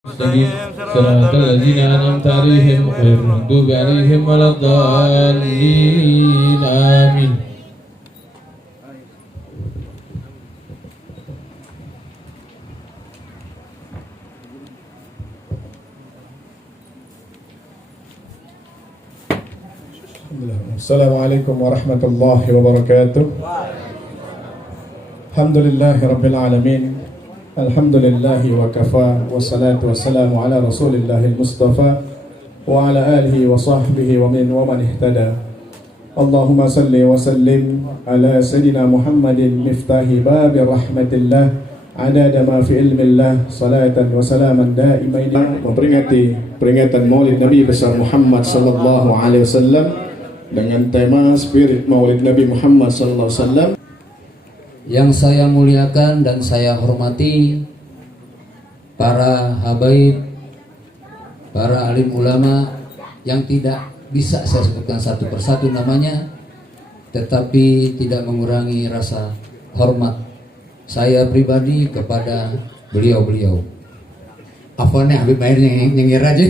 المستقيم صراط الذين أنعمت عليهم غير المغضوب عليهم ولا الضالين آمين. Assalamualaikum warahmatullahi wabarakatuh. Alhamdulillahi rabbil alamin. Alhamdulillahi wa kafa. Wassalatu wassalamu ala rasulillahil mustafa wa ala alihi wa sahbihi wa man ihtada. Allahumma salli wa sallim ala sayyidina Muhammadin miftahi babi rahmatillah adada ma fi ilmillah salatan wa salaman daimain. Memperingati peringatan Maulid Nabi besar Muhammad sallallahu alaihi wasallam dengan tema spirit Maulid Nabi Muhammad sallallahu alaihi wasallam. Yang saya muliakan dan saya hormati para habaib, para alim ulama yang tidak bisa saya sebutkan satu persatu namanya, tetapi tidak mengurangi rasa hormat saya pribadi kepada beliau-beliau. Apa nih Habib Mahir nyengir aja.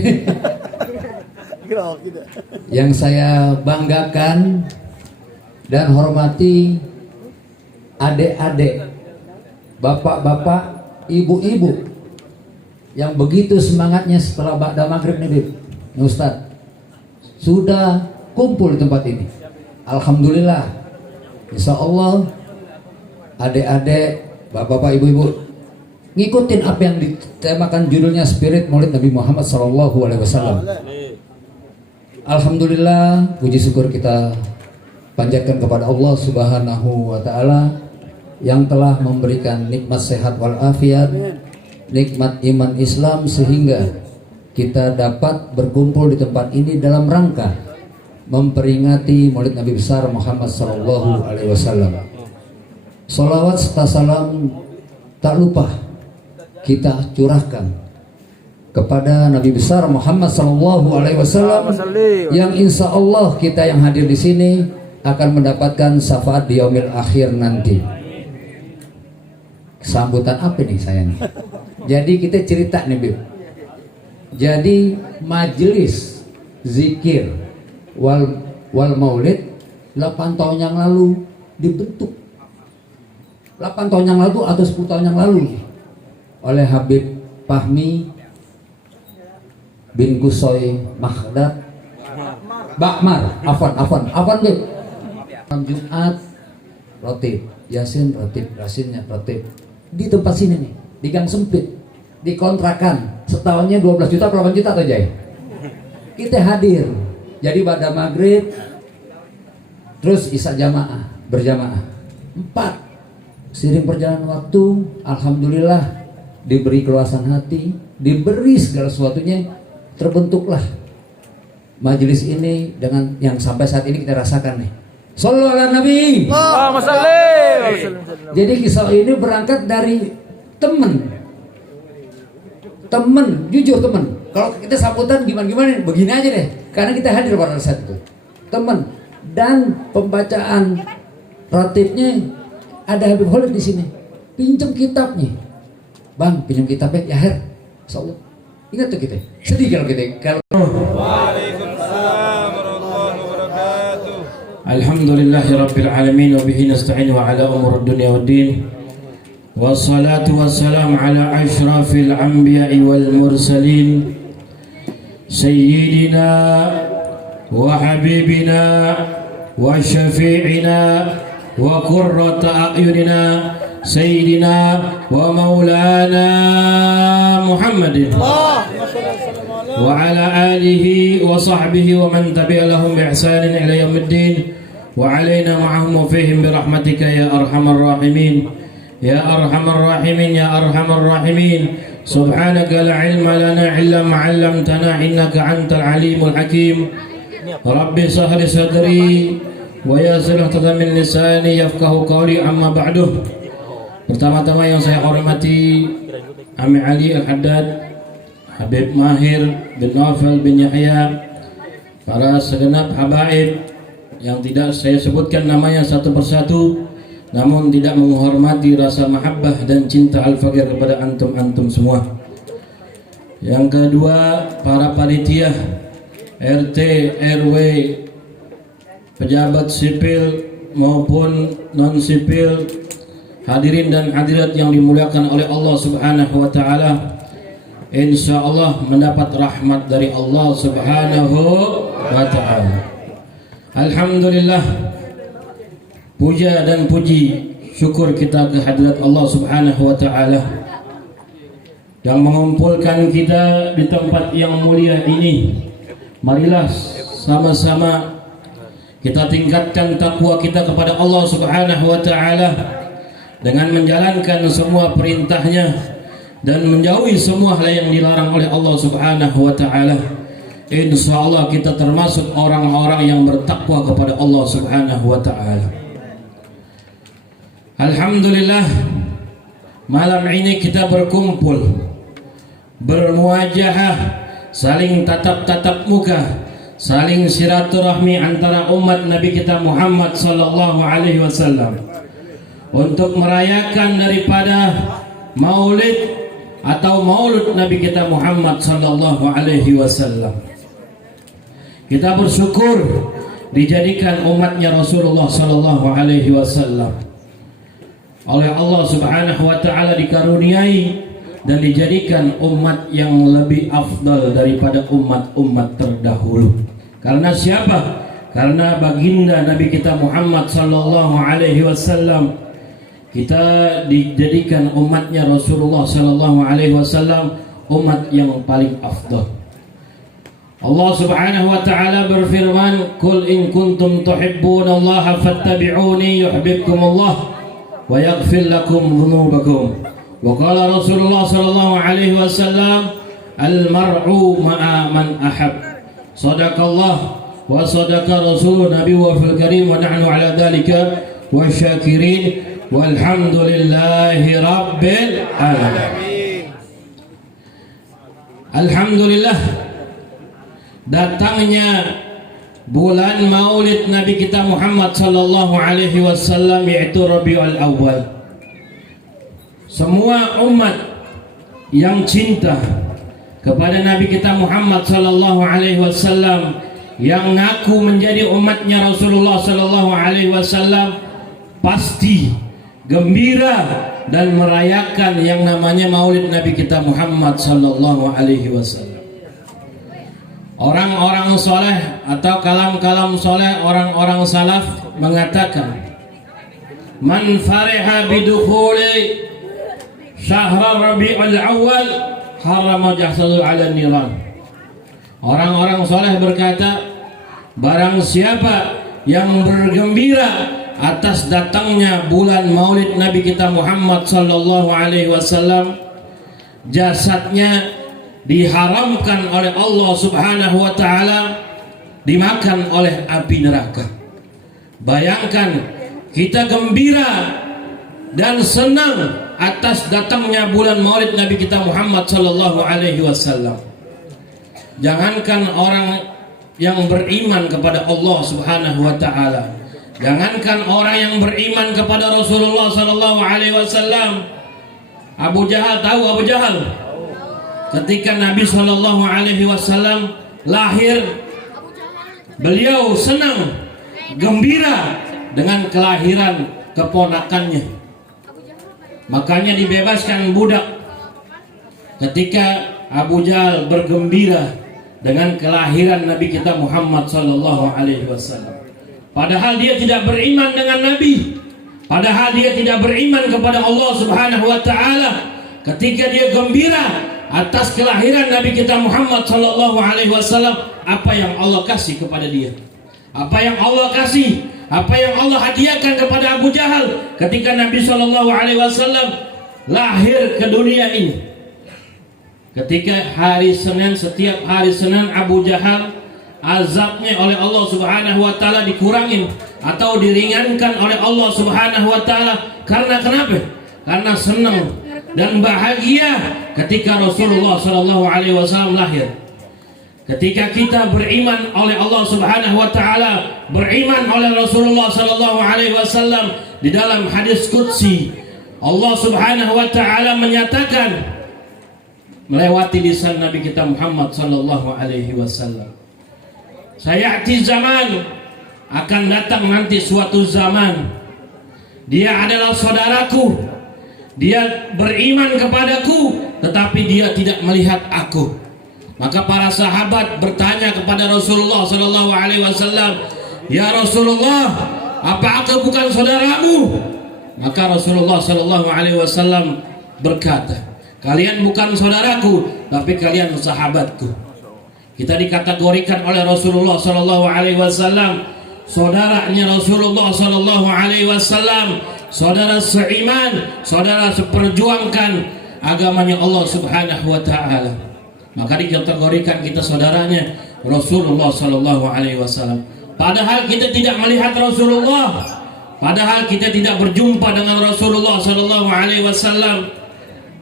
Yang saya banggakan dan hormati adik-adik, bapak-bapak, ibu-ibu yang begitu semangatnya setelah ba'da maghrib nih Ustaz, sudah kumpul di tempat ini. Alhamdulillah, insya Allah adik-adik, bapak-bapak, ibu-ibu ngikutin apa yang ditemakan judulnya Spirit Maulid Nabi Muhammad SAW. Alhamdulillah, puji syukur kita panjatkan kepada Allah Subhanahu wa Ta'ala yang telah memberikan nikmat sehat walafiat, nikmat iman Islam, sehingga kita dapat berkumpul di tempat ini dalam rangka memperingati Maulid Nabi besar Muhammad sallallahu alaihi wasallam. Salawat serta salam tak lupa kita curahkan kepada Nabi besar Muhammad sallallahu alaihi wasallam yang insya Allah kita yang hadir di sini akan mendapatkan syafaat di yaumil akhir nanti. Sambutan apa nih saya nih? Jadi kita cerita nih Bib. Jadi majelis zikir wal maulid 8 tahun yang lalu dibentuk. 8 tahun yang lalu atau 10 tahun yang lalu oleh Habib Fahmi bin Kusoy Mahdad Bakmar. Afwan Bib. Jumat rotib, Yasin rotib, Yasinnya rotib di tempat sini nih, di gang sempit, di kontrakan, setahunnya 12 juta, 8 juta atau Jai? Kita hadir, jadi pada maghrib, terus isya jamaah, berjamaah 4, seiring perjalanan waktu, alhamdulillah diberi keluasan hati, diberi segala sesuatunya, terbentuklah majelis ini dengan yang sampai saat ini kita rasakan nih. Sallallahu ala Nabi. Jadi kisah ini berangkat dari temen, jujur temen. Kalau kita sambutan gimana? Begini aja deh, karena kita hadir pada saat itu. Temen dan pembacaan ratibnya ada Habib Khalid di sini. Pinjam kitabnya, Bang, pinjam kitabnya ya Her. Insyaallah. Ingat tuh kita. Sedih kalau Alhamdulillahi Rabbil Alamin wa bihi nasta'in wa ala umur dunia wa din. Wassalatu wassalamu ala ashrafil anbiya'i wal mursalin Sayyidina wa habibina wa syafi'ina wa qurrata a'yunina Sayyidina wa maulana Muhammadin wa ala alihi wa sahbihi wa man tabi'a lahum bi ihsanin ila yaumiddin wa alaina ma'ahum fihim bi rahmatika ya arhamar rahimin ya arhamar rahimin ya arhamar rahimin. Subhanaka la ilma lana illa ma 'allamtana innaka antal alimul hakim. Rabbi sahli sadri wa yassir min lisani yafqahu qawli, amma ba'du. Pertama-tama yang saya hormati Ami Ali Al-Haddad, Habib Mahir bin Naufal bin Yahya, para segenap habaib yang tidak saya sebutkan namanya satu persatu, namun tidak menghormati rasa mahabbah dan cinta al-faqir kepada antum-antum semua. Yang kedua, para panitia RT, RW, pejabat sipil maupun non sipil, hadirin dan hadirat yang dimuliakan oleh Allah Subhanahu wa taala. Insyaallah mendapat rahmat dari Allah Subhanahu wa taala. Alhamdulillah, puja dan puji syukur kita kehadirat Allah Subhanahu wa taala yang mengumpulkan kita di tempat yang mulia ini. Marilah sama-sama kita tingkatkan takwa kita kepada Allah Subhanahu wa taala dengan menjalankan semua perintahnya dan menjauhi semua hal yang dilarang oleh Allah Subhanahu wa taala. Insyaallah kita termasuk orang-orang yang bertakwa kepada Allah Subhanahu wa taala. Alhamdulillah, malam ini kita berkumpul, bermuajahah, saling tatap-tatap muka, saling silaturahmi antara umat Nabi kita Muhammad sallallahu alaihi wasallam untuk merayakan daripada maulid atau maulud Nabi kita Muhammad sallallahu alaihi wasallam. Kita bersyukur dijadikan umatnya Rasulullah sallallahu alaihi wasallam oleh Allah Subhanahu wa taala, dikaruniai dan dijadikan umat yang lebih afdal daripada umat-umat terdahulu. Karena siapa? Karena baginda Nabi kita Muhammad sallallahu alaihi wasallam. Kita dijadikan umatnya Rasulullah sallallahu alaihi wasallam umat yang paling afdal. Allah Subhanahu wa taala berfirman, "Qul in kuntum tuhibbunallaha fattabi'uni yuhibbukumullah wa yaghfir lakum dhunubakum." Wa qala Rasulullah sallallahu alaihi wasallam, "Al-mar'u ma'a man ahab." Sadaqallah wa sadaqa Rasulun Nabi wa fil karim wa nahnu ala dhalika wa syakirin walhamdulillahi rabbil alamin. Alhamdulillah, datangnya bulan maulid Nabi kita Muhammad sallallahu alaihi wasallam, yaitu Rabiul Awal. Semua umat yang cinta kepada Nabi kita Muhammad sallallahu alaihi wasallam, yang ngaku menjadi umatnya Rasulullah sallallahu alaihi wasallam, pasti gembira dan merayakan yang namanya maulid Nabi kita Muhammad sallallahu alaihi wasallam. Orang-orang soleh atau kalam-kalam soleh, orang-orang salaf mengatakan, "Man fariha bidukhuli syahr Rabiul Awal harama jasadu ala niran." Orang-orang soleh berkata, barang siapa yang bergembira atas datangnya bulan maulid Nabi kita Muhammad sallallahu alaihi wasallam, jasadnya diharamkan oleh Allah Subhanahu wa taala dimakan oleh api neraka. Bayangkan, kita gembira dan senang atas datangnya bulan maulid Nabi kita Muhammad sallallahu alaihi wasallam. Jangankan orang yang beriman kepada Allah Subhanahu wa taala, jangankan orang yang beriman kepada Rasulullah sallallahu alaihi wasallam. Abu Jahal, tahu Abu Jahal? Ketika Nabi sallallahu alaihi wasallam lahir, beliau senang, gembira dengan kelahiran keponakannya. Makanya dibebaskan budak. Ketika Abu Jahal bergembira dengan kelahiran Nabi kita Muhammad sallallahu alaihi wasallam, padahal dia tidak beriman dengan Nabi, padahal dia tidak beriman kepada Allah Subhanahu wa taala. Ketika dia gembira atas kelahiran Nabi kita Muhammad sallallahu alaihi wasallam, apa yang Allah kasih kepada dia? Apa yang Allah kasih? Apa yang Allah hadiahkan kepada Abu Jahal ketika Nabi sallallahu alaihi wasallam lahir ke dunia ini? Ketika hari Senin, setiap hari Senin Abu Jahal azabnya oleh Allah Subhanahu wa taala dikurangin atau diringankan oleh Allah Subhanahu wa taala. Karena kenapa? Karena senang dan bahagia ketika Rasulullah sallallahu alaihi wasallam lahir. Ketika kita beriman oleh Allah Subhanahu wa taala, beriman oleh Rasulullah sallallahu alaihi wasallam, di dalam hadis qudsi Allah Subhanahu wa taala menyatakan, melewati lisan Nabi kita Muhammad sallallahu alaihi wasallam. Sayati zaman, akan datang nanti suatu zaman, dia adalah saudaraku, dia beriman kepadaku, tetapi dia tidak melihat aku. Maka para sahabat bertanya kepada Rasulullah sallallahu alaihi wasallam, "Ya Rasulullah, apa aku bukan saudaramu?" Maka Rasulullah sallallahu alaihi wasallam berkata, "Kalian bukan saudaraku, tapi kalian sahabatku." Kita dikategorikan oleh Rasulullah sallallahu alaihi wasallam saudaranya Rasulullah sallallahu alaihi wasallam, saudara seiman, saudara seperjuangkan agamanya Allah Subhanahu wa taala. Maka dikategorikan kita saudaranya Rasulullah sallallahu alaihi wasallam. Padahal kita tidak melihat Rasulullah, padahal kita tidak berjumpa dengan Rasulullah sallallahu alaihi wasallam,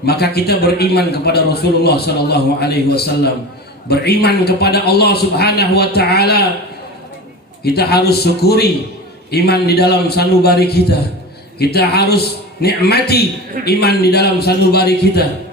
maka kita beriman kepada Rasulullah sallallahu alaihi wasallam, beriman kepada Allah Subhanahu wa taala. Kita harus syukuri iman di dalam sanubari kita. Kita harus nikmati iman di dalam sanubari kita.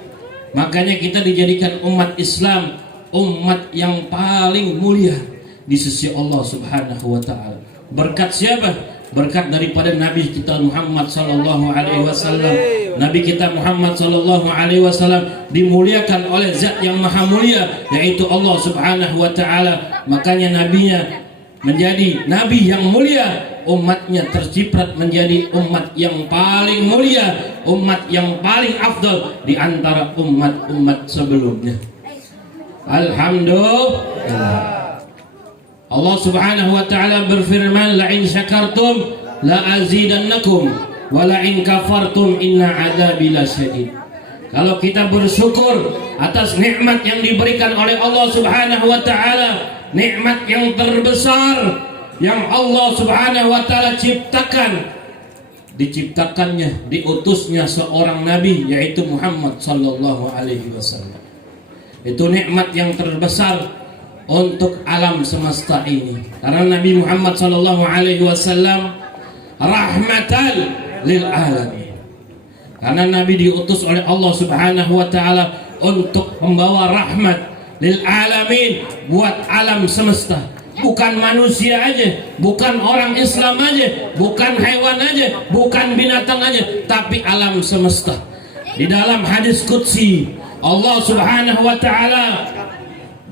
Makanya kita dijadikan umat Islam, umat yang paling mulia di sisi Allah Subhanahu wa taala. Berkat siapa? Berkat daripada Nabi kita Muhammad sallallahu alaihi wasallam. Nabi kita Muhammad sallallahu alaihi wasallam dimuliakan oleh Zat yang Maha Mulia, yaitu Allah Subhanahu wa taala. Makanya nabinya menjadi nabi yang mulia, umatnya terciprat menjadi umat yang paling mulia, umat yang paling afdal di antara umat-umat sebelumnya. Alhamdulillah. Allah Subhanahu wa taala berfirman, "La in syakartum la azidannakum wa la in kafartum inna adzabi lasyadid." Kalau kita bersyukur atas nikmat yang diberikan oleh Allah Subhanahu wa taala, nikmat yang terbesar yang Allah Subhanahu wa taala ciptakan, diciptakannya, diutusnya seorang nabi, yaitu Muhammad sallallahu alaihi wasallam. Itu nikmat yang terbesar untuk alam semesta ini, karena Nabi Muhammad sallallahu alaihi wasallam rahmatan lil alamin. Karena Nabi diutus oleh Allah Subhanahu wa taala untuk membawa rahmat lil alamin, buat alam semesta. Bukan manusia aja, bukan orang Islam aja, bukan hewan aja, bukan binatang aja, tapi alam semesta. Di dalam hadis qudsi, Allah Subhanahu wa taala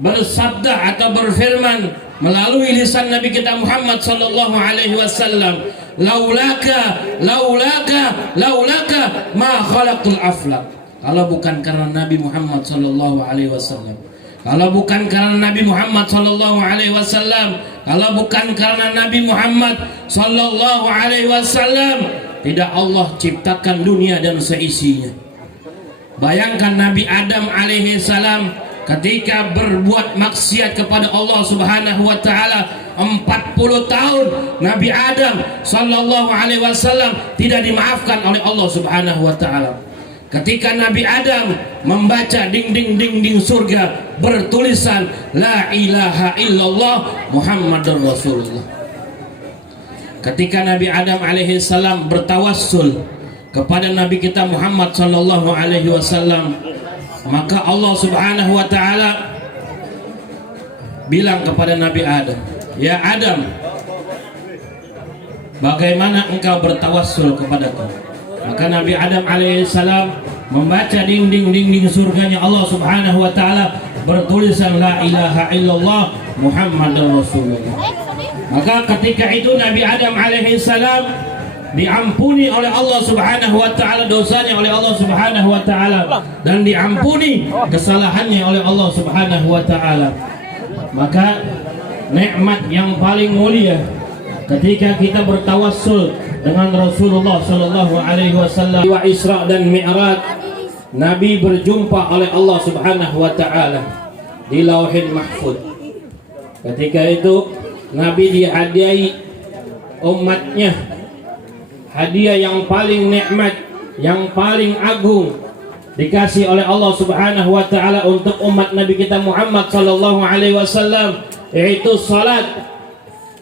bersabda atau berfirman melalui lisan Nabi kita Muhammad sallallahu alaihi wasallam, laulaka ma khalaqul aflaq. Kalau bukan karena Nabi Muhammad sallallahu alaihi wasallam, kalau bukan karena Nabi Muhammad sallallahu alaihi wasallam, kalau bukan karena Nabi Muhammad sallallahu alaihi wasallam, tidak Allah ciptakan dunia dan seisinya. Bayangkan Nabi Adam alaihi salam ketika berbuat maksiat kepada Allah Subhanahu wa taala 40 tahun, Nabi Adam sallallahu alaihi wasallam tidak dimaafkan oleh Allah Subhanahu wa taala. Ketika Nabi Adam membaca dinding-dinding surga bertulisan la ilaha illallah Muhammadur Rasulullah. Ketika Nabi Adam alaihi salam bertawassul kepada Nabi kita Muhammad sallallahu alaihi wasallam, maka Allah Subhanahu wa taala bilang kepada Nabi Adam, "Ya Adam, bagaimana engkau bertawassul kepadaku?" Maka Nabi Adam alaihissalam membaca dinding-dinding surganya Allah Subhanahu wa taala bertulisan la ilaha illallah Muhammadur Rasulullah. Maka ketika itu Nabi Adam alaihissalam diampuni oleh Allah Subhanahu wa taala dosanya oleh Allah Subhanahu wa taala, dan diampuni kesalahannya oleh Allah Subhanahu wa taala. Maka nikmat yang paling mulia ketika kita bertawassul dengan Rasulullah sallallahu alaihi wasallam. Wa Isra dan Mi'raj, Nabi berjumpa oleh Allah Subhanahu wa taala di Lauhil Mahfuz. Ketika itu Nabi dihadiahi umatnya hadiah yang paling nikmat, yang paling agung, dikasih oleh Allah Subhanahu wa taala untuk umat Nabi kita Muhammad sallallahu alaihi wasallam, yaitu salat.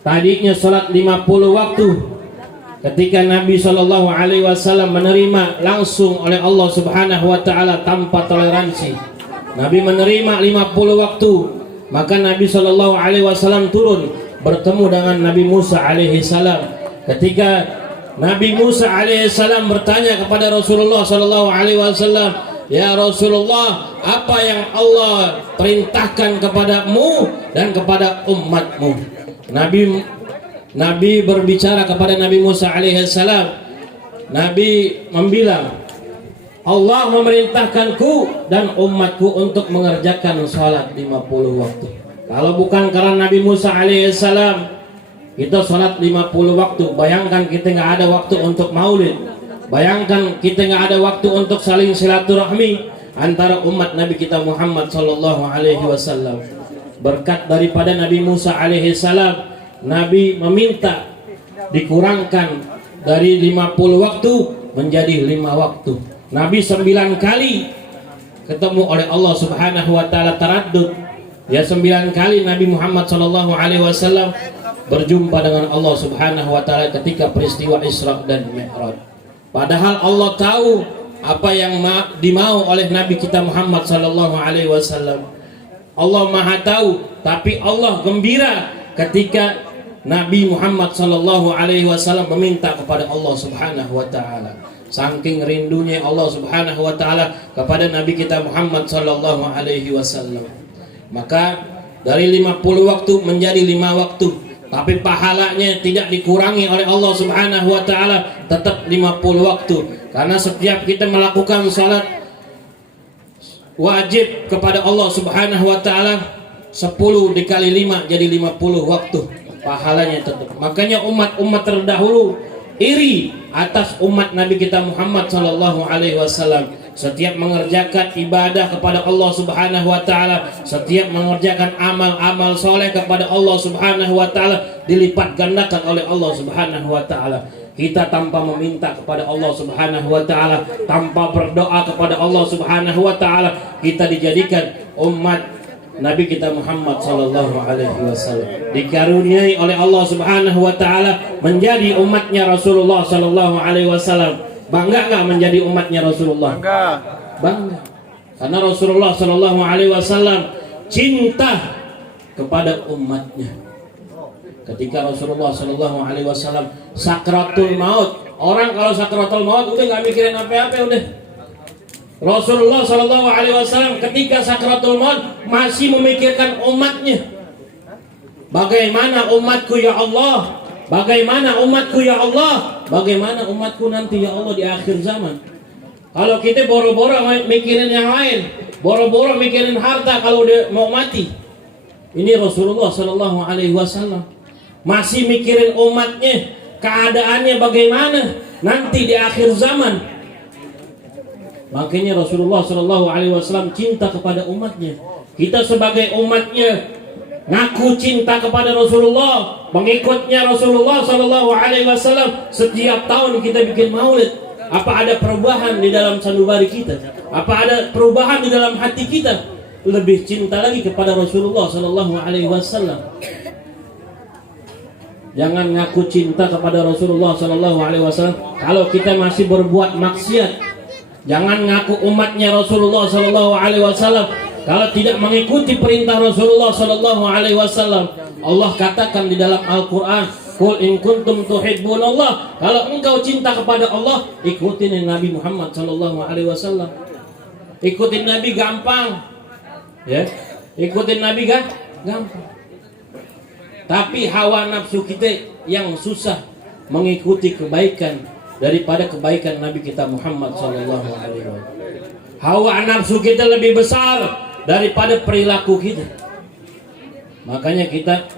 Tadinya salat 50 waktu. Ketika Nabi sallallahu alaihi wasallam menerima langsung oleh Allah Subhanahu wa taala tanpa toleransi, Nabi menerima 50 waktu. Maka Nabi Shallallahu Alaihi Wasallam turun bertemu dengan Nabi Musa alaihi salam. Ketika Nabi Musa alaihi salam bertanya kepada Rasulullah Shallallahu Alaihi Wasallam, ya Rasulullah, apa yang Allah perintahkan kepadamu dan kepada umatmu? Nabi berbicara kepada Nabi Musa alaihi salam. Nabi membilang, Allah memerintahkanku dan umatku untuk mengerjakan salat 50 waktu. Kalau bukan karena Nabi Musa alaihissalam, kita salat 50 waktu. Bayangkan kita nggak ada waktu untuk maulid. Bayangkan kita nggak ada waktu untuk saling silaturahmi antara umat Nabi kita Muhammad sallallahu alaihi wasallam. Berkat daripada Nabi Musa alaihissalam, Nabi meminta dikurangkan dari 50 waktu menjadi 5 waktu. Nabi 9 kali ketemu oleh Allah Subhanahu wa taala taraddud. Ya, 9 kali Nabi Muhammad sallallahu alaihi wasallam berjumpa dengan Allah Subhanahu wa taala ketika peristiwa Isra dan Mi'raj. Padahal Allah tahu apa yang dimau oleh Nabi kita Muhammad sallallahu alaihi wasallam. Allah Maha tahu, tapi Allah gembira ketika Nabi Muhammad sallallahu alaihi wasallam meminta kepada Allah Subhanahu wa taala. Saking rindunya Allah Subhanahu wa taala kepada Nabi kita Muhammad sallallahu alaihi wasallam. Maka dari 50 waktu menjadi 5 waktu, tapi pahalanya tidak dikurangi oleh Allah Subhanahu wa taala, tetap 50 waktu. Karena setiap kita melakukan salat wajib kepada Allah Subhanahu wa taala, 10 dikali 5 jadi 50 waktu. Pahalanya tetap. Makanya umat-umat terdahulu iri atas umat Nabi kita Muhammad sallallahu alaihi wasallam. Setiap mengerjakan ibadah kepada Allah Subhanahu wa taala, setiap mengerjakan amal-amal soleh kepada Allah Subhanahu wa taala, dilipat gandakan oleh Allah Subhanahu wa taala. Kita tanpa meminta kepada Allah Subhanahu wa taala, tanpa berdoa kepada Allah Subhanahu wa taala, kita dijadikan umat Nabi kita Muhammad sallallahu alaihi wasallam, dikaruniai oleh Allah Subhanahu wa taala menjadi umatnya Rasulullah sallallahu alaihi wasallam. Bangga enggak menjadi umatnya Rasulullah? Bangga. Karena Rasulullah sallallahu alaihi wasallam cinta kepada umatnya. Ketika Rasulullah sallallahu alaihi wasallam sakratul maut, orang kalau sakratul maut udah enggak mikirin apa-apa udah. Rasulullah sallallahu alaihi wasallam ketika sakratul maut masih memikirkan umatnya. Bagaimana umatku ya Allah? Bagaimana umatku ya Allah? Bagaimana umatku nanti ya Allah di akhir zaman? Kalau kita boro-boro mikirin yang lain, boro-boro mikirin harta kalau dia mau mati. Ini Rasulullah sallallahu alaihi wasallam masih mikirin umatnya, keadaannya bagaimana nanti di akhir zaman. Makanya Rasulullah sallallahu alaihi wasallam cinta kepada umatnya. Kita sebagai umatnya ngaku cinta kepada Rasulullah, mengikutnya Rasulullah sallallahu alaihi wasallam. Setiap tahun kita bikin maulid. Apa ada perubahan di dalam sanubari kita? Apa ada perubahan di dalam hati kita? Lebih cinta lagi kepada Rasulullah sallallahu alaihi wasallam. Jangan ngaku cinta kepada Rasulullah sallallahu alaihi wasallam kalau kita masih berbuat maksiat. Jangan ngaku umatnya Rasulullah sallallahu alaihi wasallam kalau tidak mengikuti perintah Rasulullah sallallahu alaihi wasallam. Allah katakan di dalam Al-Qur'an, "Qul in kuntum tuhibbunallah." Kalau engkau cinta kepada Allah, ikutin Nabi Muhammad sallallahu alaihi wasallam. Ikutin Nabi gampang. Ya. Ikutin Nabi gampang. Tapi hawa nafsu kita yang susah mengikuti kebaikan daripada kebaikan Nabi kita Muhammad sallallahu alaihi wasallam. Hawa nafsu kita lebih besar daripada perilaku kita. Makanya kita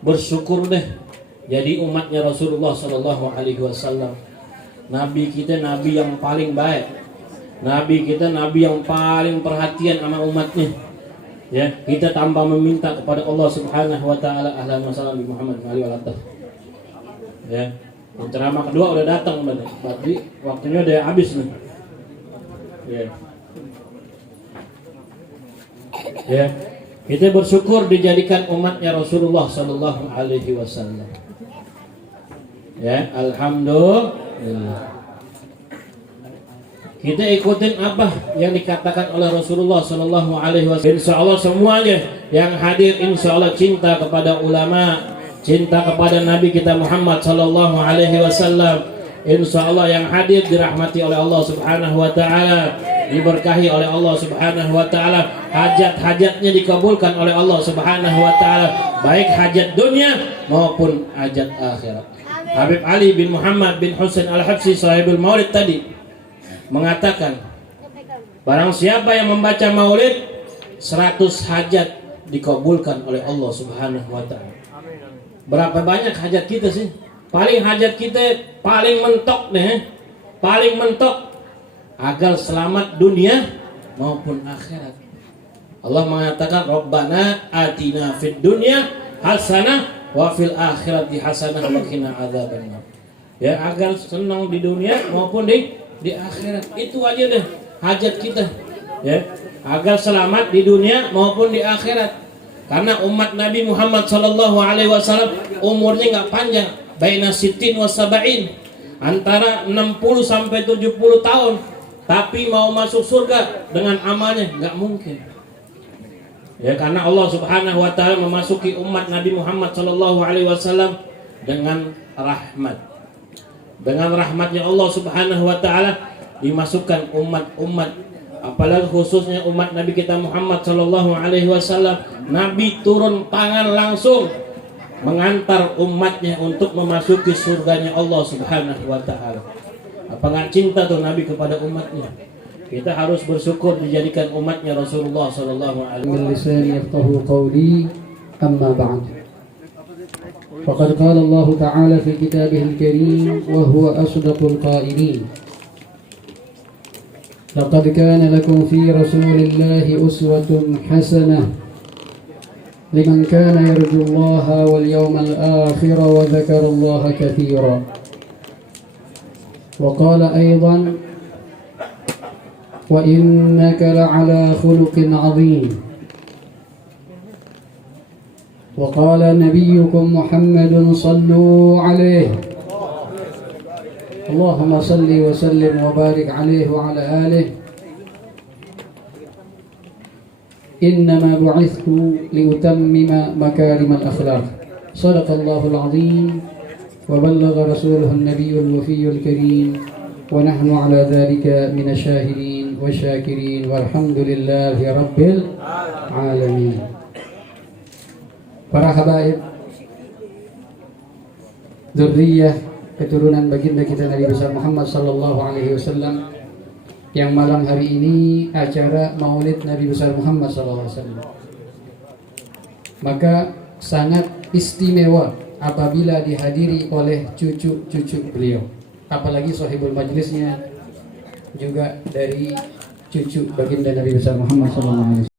bersyukur deh jadi umatnya Rasulullah sallallahu alaihi wasallam. Nabi kita nabi yang paling baik. Nabi kita nabi yang paling perhatian sama umatnya. Ya, kita tanpa meminta kepada Allah Subhanahu wa taala. Ahlan wa sahlan bi Muhammad wa alihi wa sallam. Ya. Ceramah kedua udah datang berarti waktunya udah habis nih. Ya. Ya, kita bersyukur dijadikan umatnya Rasulullah sallallahu alaihi wasallam. Ya, alhamdulillah. Kita ikutin apa yang dikatakan oleh Rasulullah Sallallahu Alaihi Wasallam. Insya Allah semuanya yang hadir insya Allah cinta kepada ulama, cinta kepada Nabi kita Muhammad Sallallahu Alaihi Wasallam. Insya Allah yang hadir dirahmati oleh Allah Subhanahu Wa Taala, diberkahi oleh Allah Subhanahu Wa Taala, hajat-hajatnya dikabulkan oleh Allah Subhanahu Wa Taala, baik hajat dunia maupun hajat akhirat. Habib Ali bin Muhammad bin Husain Al-Habsyi sahibul Maulid tadi mengatakan, barang siapa yang membaca maulid 100 hajat dikabulkan oleh Allah Subhanahu Wa Taala. Berapa banyak hajat kita sih? Paling hajat kita paling mentok nih, paling mentok agar selamat dunia maupun akhirat. Allah mengatakan, Rabbana atina fid dunya hasanah wa fil akhirati hasanah wa qina adzabannar. Ya, agar senang di dunia maupun di akhirat. Itu aja deh hajat kita, ya, agar selamat di dunia maupun di akhirat. Karena umat Nabi Muhammad Sallallahu Alaihi Wasallam umurnya nggak panjang, baina sittin wa sab'in, antara 60 sampai 70 tahun, tapi mau masuk surga dengan amalnya nggak mungkin. Ya, karena Allah Subhanahu Wa Taala memasuki umat Nabi Muhammad Sallallahu Alaihi Wasallam dengan rahmat. Dengan rahmatnya Allah Subhanahu Wa Taala dimasukkan umat-umat, apalagi khususnya umat Nabi kita Muhammad Sallallahu Alaihi Wasallam. Nabi turun tangan langsung mengantar umatnya untuk memasuki surganya Allah Subhanahu Wa Taala. Apa nggak cinta tuh Nabi kepada umatnya? Kita harus bersyukur dijadikan umatnya Rasulullah Sallallahu Alaihi Wasallam. lisani yafqahu qawli, amma ba'd. فقد قال الله تعالى في كتابه الكريم وهو أصدق القائلين لقد كان لكم في رسول الله أسوة حسنة لمن كان يرجو الله واليوم الآخر وذكر الله كثيرا. وقال أيضا وإنك لعلى خلق عظيم. وقال نبيكم محمد صلوا عليه اللهم صل وسلم وبارك عليه وعلى آله إنما بعثت لأتمم مكارم الأخلاق. صدق الله العظيم وبلغ رسوله النبي الوفي الكريم ونحن على ذلك من الشاهدين والشاكرين والحمد لله رب العالمين. Para habaib, dzurriyyah keturunan baginda kita Nabi besar Muhammad sallallahu alaihi wasallam, yang malam hari ini acara Maulid Nabi besar Muhammad sallallahu alaihi wasallam, maka sangat istimewa apabila dihadiri oleh cucu-cucu beliau, apalagi sahibul majlisnya juga dari cucu baginda Nabi besar Muhammad sallallahu alaihi wasallam.